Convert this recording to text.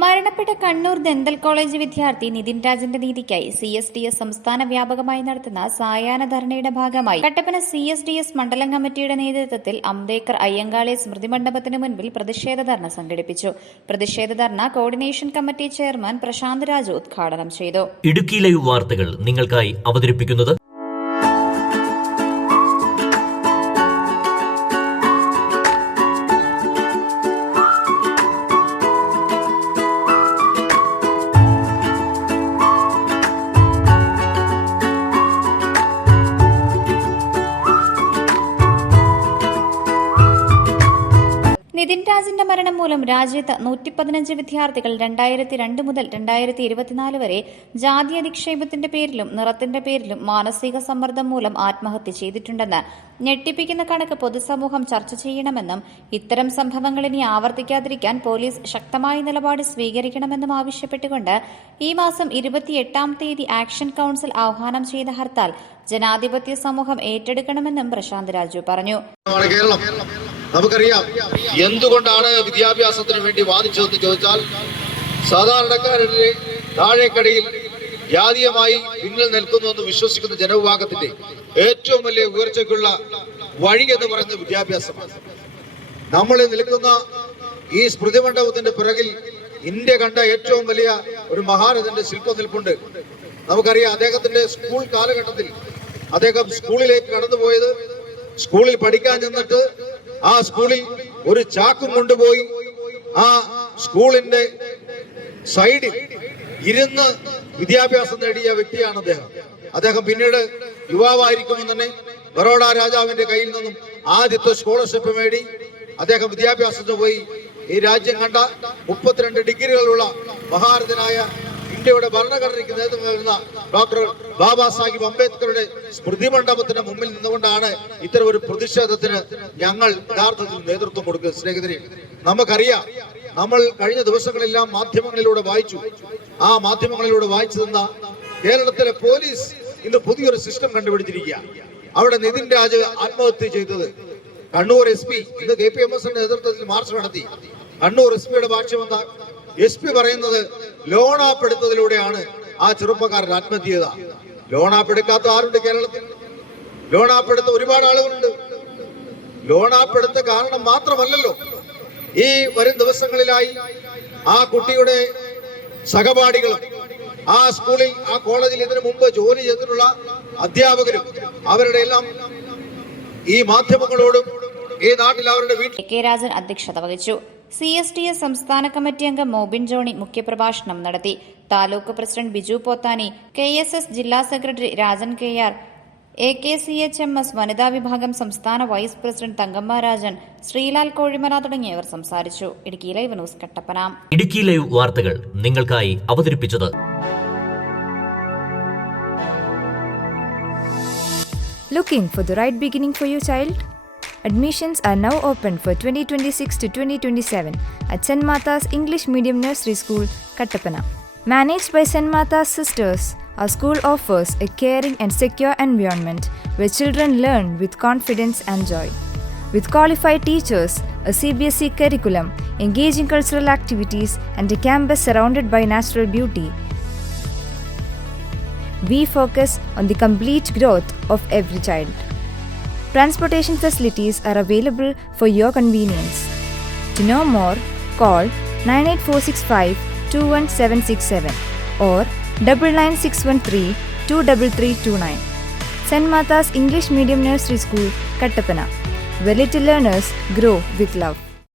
മരണപ്പെട്ട Kannur dental college വിദ്യാർത്ഥി Nitin രാജിന്റെ നീതിക്കായി CSDS സംസ്ഥാന വ്യാപകമായി നടത്തുന്ന സായാഹ്ന ധർണയുടെ ഭാഗമായി കട്ടപ്പന CSDS മണ്ഡലം കമ്മിറ്റിയുടെ നേതൃത്വത്തിൽ അംബേദ്കർ അയ്യങ്കാളി സ്മൃതി മണ്ഡപത്തിന് മുൻപിൽ പ്രതിഷേധ ധർണ സംഘടിപ്പിച്ചു. പ്രതിഷേധ ധർണ coordination committee chairman Prashanth Raju ഉദ്ഘാടനം ചെയ്തു. ഇടുക്കി ലൈവ് വാർത്തകൾ നിങ്ങൾക്കായി അവതരിപ്പിക്കുന്നത് നിതിൻ രാജിന്റെ മരണം മൂലം രാജ്യത്ത് 115 വിദ്യാർത്ഥികൾ 2002 മുതൽ 2024 വരെ ജാതി അധിക്ഷേപത്തിന്റെ പേരിലും നിറത്തിന്റെ പേരിലും മാനസിക സമ്മർദ്ദം മൂലം ആത്മഹത്യ ചെയ്തിട്ടുണ്ടെന്ന് ഞെട്ടിപ്പിക്കുന്ന കണക്ക് പൊതുസമൂഹം ചർച്ച ചെയ്യണമെന്നും ഇത്തരം സംഭവങ്ങൾ ഇനി ആവർത്തിക്കാതിരിക്കാൻ പോലീസ് ശക്തമായ നിലപാട് സ്വീകരിക്കണമെന്നും ആവശ്യപ്പെട്ടുകൊണ്ട് ഈ മാസം 28-ാം തീയതി ആക്ഷൻ കൌൺസിൽ ആഹ്വാനം ചെയ്ത ഹർത്താൽ ജനാധിപത്യ സമൂഹം ഏറ്റെടുക്കണമെന്നും പ്രശാന്ത് രാജു പറഞ്ഞു. നമുക്കറിയാം എന്തുകൊണ്ടാണ് വിദ്യാഭ്യാസത്തിന് വേണ്ടി വാദിച്ചതെന്ന് ചോദിച്ചാൽ സാധാരണക്കാരുടെ താഴേക്കടയിൽ ജാതീയമായി പിന്നിൽ നിൽക്കുന്നുവെന്ന് വിശ്വസിക്കുന്ന ജനവിഭാഗത്തിന്റെ ഏറ്റവും വലിയ ഉയർച്ചയ്ക്കുള്ള വഴി എന്ന് പറയുന്നത് വിദ്യാഭ്യാസമാണ്. നമ്മൾ നിൽക്കുന്ന ഈ സ്മൃതി മണ്ഡപത്തിന്റെ പിറകിൽ ഇന്ത്യ കണ്ട ഏറ്റവും വലിയ ഒരു മഹാരഥന്റെ ശില്പം നിൽപ്പുണ്ട്. നമുക്കറിയാം അദ്ദേഹത്തിന്റെ സ്കൂൾ കാലഘട്ടത്തിൽ അദ്ദേഹം സ്കൂളിലേക്ക് കടന്നുപോയത് സ്കൂളിൽ പഠിക്കാൻ ചെന്നിട്ട് ആ സ്കൂളിൽ ഒരു ചാക്കും കൊണ്ടുപോയി ആ സ്കൂളിന്റെ സൈഡിൽ ഇരുന്ന് വിദ്യാഭ്യാസം നേടിയ വ്യക്തിയാണ് അദ്ദേഹം പിന്നീട് യുവാവായിരിക്കുമ്പോൾ തന്നെ ബറോഡ രാജാവിന്റെ കയ്യിൽ നിന്നും ആദ്യത്തെ സ്കോളർഷിപ്പ് നേടി അദ്ദേഹം വിദ്യാഭ്യാസത്തിന് പോയി ഈ രാജ്യം കണ്ട 32 ഡിഗ്രികളുള്ള മഹാരഥനായ ഇന്ത്യയുടെ ഭരണഘടനയ്ക്ക് നേതൃത്വം നൽകുന്ന ഡോക്ടർ ബാബാ സാഹിബ് അംബേദ്കറുടെ സ്മൃതി മണ്ഡപത്തിന് മുമ്പിൽ നിന്നുകൊണ്ടാണ് ഇത്തരം ഒരു പ്രതിഷേധത്തിന് ഞങ്ങൾ യഥാർത്ഥത്തിൽ നേതൃത്വം കൊടുക്കുന്നത്. സ്നേഹിതരെ, നമുക്കറിയാം, നമ്മൾ കഴിഞ്ഞ ദിവസങ്ങളെല്ലാം മാധ്യമങ്ങളിലൂടെ വായിച്ചു. ആ മാധ്യമങ്ങളിലൂടെ വായിച്ചു തന്ന കേരളത്തിലെ പോലീസ് ഇന്ന് പുതിയൊരു സിസ്റ്റം കണ്ടുപിടിച്ചിരിക്കുക. അവിടെ നിതിൻ രാജ് ആത്മഹത്യ ചെയ്തത് കണ്ണൂർ SP ഇന്ന് KPMSന്റെ നേതൃത്വത്തിൽ മാർച്ച് നടത്തി. കണ്ണൂർ SP ഭാഷ്യം എന്താ? SP പറയുന്നത് ലോൺ ആപ്പ് എടുത്തതിലൂടെയാണ് ആ ചെറുപ്പക്കാരൻ ആത്മഹത്യ ചെയ്ത. ലോൺ ആപ്പ് എടുക്കാത്ത ആരുണ്ട് കേരളത്തിൽ? ലോൺ ആപ്പ് എടുത്ത ഒരുപാട് ആളുകളുണ്ട്. ലോൺ ആപ്പ് എടുത്ത കാരണം മാത്രമല്ലല്ലോ, ഈ വരും ദിവസങ്ങളിലായി ആ കുട്ടിയുടെ സഹപാഠികളും ആ സ്കൂളിൽ ആ കോളേജിൽ ഇതിനു മുമ്പ് ജോലി ചെയ്തിട്ടുള്ള അധ്യാപകരും അവരുടെ എല്ലാം ഈ മാധ്യമങ്ങളോടും ഈ നാട്ടിൽ അവരുടെ വീട്ടിൽ കെ രാജൻ അധ്യക്ഷത വഹിച്ചു. CSDS സംസ്ഥാന കമ്മിറ്റി അംഗം മോബിൻ ജോണി മുഖ്യപ്രഭാഷണം നടത്തി. താലൂക്ക് പ്രസിഡന്റ് ബിജു പോത്താനി, KSS ജില്ലാ സെക്രട്ടറി രാജൻ KR, AKCHMS വനിതാ വിഭാഗം സംസ്ഥാന വൈസ് പ്രസിഡന്റ് തങ്കമ്മ രാജൻ, ശ്രീലാൽ കോഴിമല തുടങ്ങിയവർ സംസാരിച്ചു. Idukki live news Kattappana. Idukki live വാർത്തകൾ നിങ്ങൾക്കായി അവതരിപ്പിച്ചത് Looking for the right beginning for your child? Admissions are now open for 2026 to 2027 at St. Martha's English Medium Nursery School, Kattapana. Managed by St. Martha's Sisters, our school offers a caring and secure environment where children learn with confidence and joy. With qualified teachers, a CBSE curriculum, engaging cultural activities, and a campus surrounded by natural beauty, we focus on the complete growth of every child. Transportation facilities are available for your convenience. To know more, call 98465 21767 or 99613 23329. St. Martha's English Medium Nursery School, Kattapana, where little learners grow with love.